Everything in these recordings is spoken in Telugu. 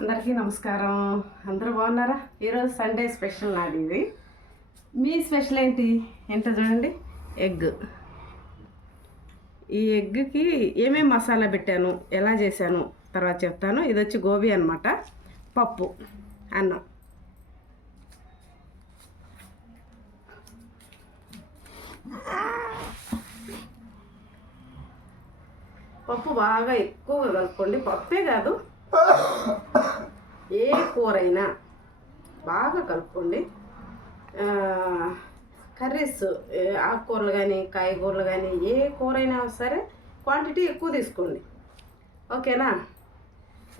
అందరికీ నమస్కారం. అందరూ బాగున్నారా? ఈరోజు సండే స్పెషల్ నాది. ఇది మీ స్పెషల్ ఏంటో చూడండి. ఎగ్. ఈ ఎగ్కి ఏమేమి మసాలా పెట్టాను, ఎలా చేశాను తర్వాత చెప్తాను. ఇది వచ్చి గోబీ అన్నమాట. పప్పు, అన్నం. పప్పు బాగా ఎక్కువగా కలుపుకోండి. పప్పే కాదు, ఏ కూరైనా బాగా కలుపుకోండి. కర్రీస్, ఆకుకూరలు కానీ కాయగూరలు కానీ ఏ కూరైనా సరే క్వాంటిటీ ఎక్కువ తీసుకోండి. ఓకేనా?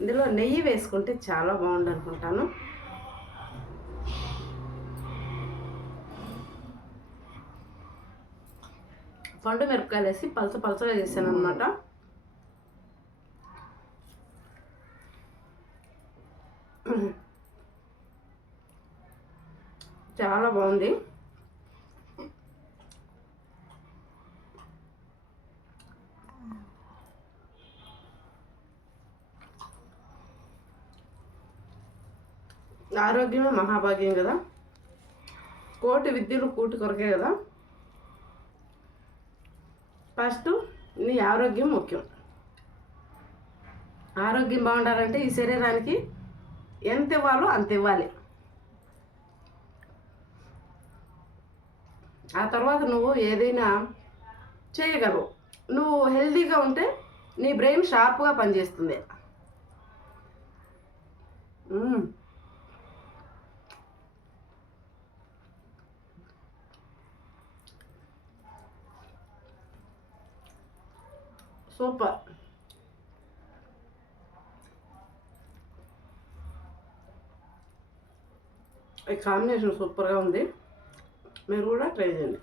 ఇందులో నెయ్యి వేసుకుంటే చాలా బాగుంది అనుకుంటాను. పండు మిరపకాయలు వేసి పలచగా చేశాను అనమాట. చాలా బాగుంది. ఆరోగ్యమే మహాభాగ్యం కదా. కోటి విద్యలు కూటి కొరకే కదా. ఫస్ట్ నీ ఆరోగ్యం ముఖ్యం. ఆరోగ్యం బాగుండాలంటే ఈ శరీరానికి ఎంత ఇవ్వాలో అంత ఇవ్వాలి. ఆ తర్వాత నువ్వు ఏదైనా చేయగలవు. నువ్వు హెల్తీగా ఉంటే నీ బ్రెయిన్ షార్ప్గా పనిచేస్తుంది. సూపర్. ఈ కాంబినేషన్ సూపర్గా ఉంది. మీరు కూడా ట్రై చేయండి.